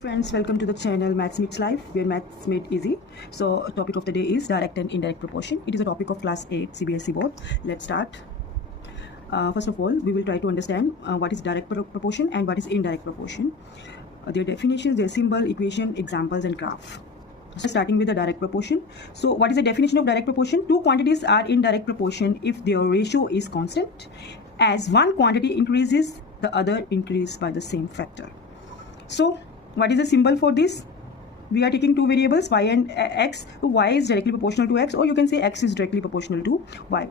Friends, welcome to the channel Maths Meets Life, where Maths made easy. So topic of the day is direct and indirect proportion. It is a topic of class 8 CBSE board. Let's start. First of all, we will try to understand what is direct proportion and what is indirect proportion. Their definitions, their symbol, equation, examples and graph. So starting with the direct proportion. So what is the definition of direct proportion? Two quantities are in direct proportion if their ratio is constant. As one quantity increases, the other increases by the same factor. So what is the symbol for this? We are taking two variables y and x. Y is directly proportional to x, or you can say x is directly proportional to y.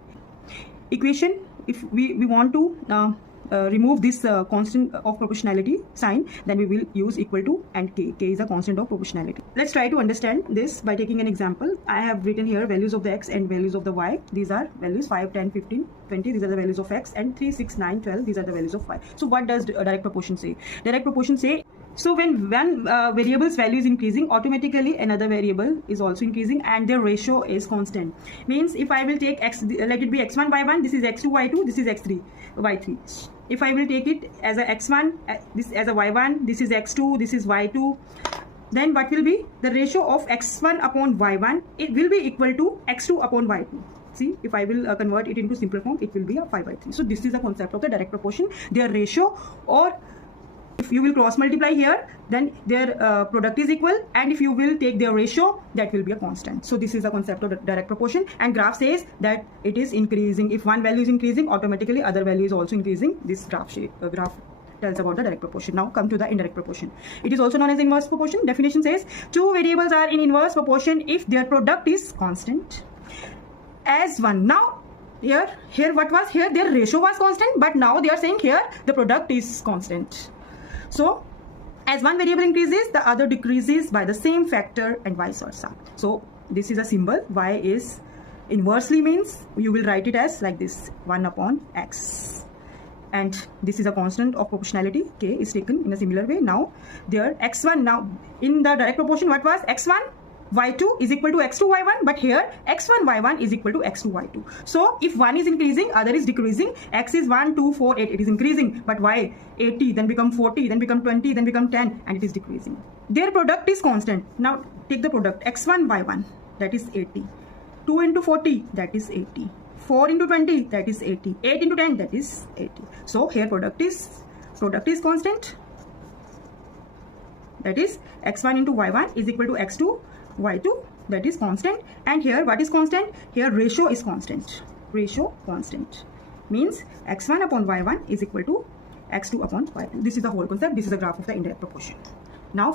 Equation, if we want to remove this constant of proportionality sign, then we will use equal to and k. K is a constant of proportionality. Let's try to understand this by taking an example. I have written here values of the x and values of the y. These are values 5, 10, 15, 20. These are the values of x, and 3, 6, 9, 12. These are the values of y. So what does direct proportion say? Direct proportion say, so when one variable's value is increasing, automatically another variable is also increasing and their ratio is constant. Means if I will take x, let it be x1 y1, this is x2 y2, this is x3 y3. If I will take it as a x1, this as a y1, this is x2, this is y2, then what will be the ratio of x1 upon y1? It will be equal to x2 upon y2. See, if I will convert it into simple form, it will be a 5/3. So this is the concept of the direct proportion. Their ratio, or if you will cross multiply here, then their product is equal, and if you will take their ratio, that will be a constant. So this is the concept of direct proportion, and graph says that it is increasing. If one value is increasing, automatically other value is also increasing. This graph tells about the direct proportion. Now come to the indirect proportion. It is also known as inverse proportion. Definition says two variables are in inverse proportion if their product is constant as one. Now here what was here? Their ratio was constant, but now they are saying here the product is constant. So as one variable increases, the other decreases by the same factor and vice versa. So this is a symbol. Y is inversely, means you will write it as like this, 1 upon x. And this is a constant of proportionality. K is taken in a similar way. Now there x1, now in the direct proportion, what was x1 y2 is equal to x2 y1, but here x1 y1 is equal to x2 y2. So if one is increasing, other is decreasing. X is 1, 2, 4, 8, it is increasing, but y 80, then become 40, then become 20, then become 10, and it is decreasing. Their product is constant. Now take the product x1 y1, that is 80, 2 into 40, that is 80, 4 into 20, that is 80, 8 into 10, that is 80. So here product is constant, that is x1 into y1 is equal to x2 y2, that is constant. And here what is constant? Here ratio is constant. Ratio constant means x1 upon y1 is equal to x2 upon y2. This is the whole concept. This is the graph of the indirect proportion. Now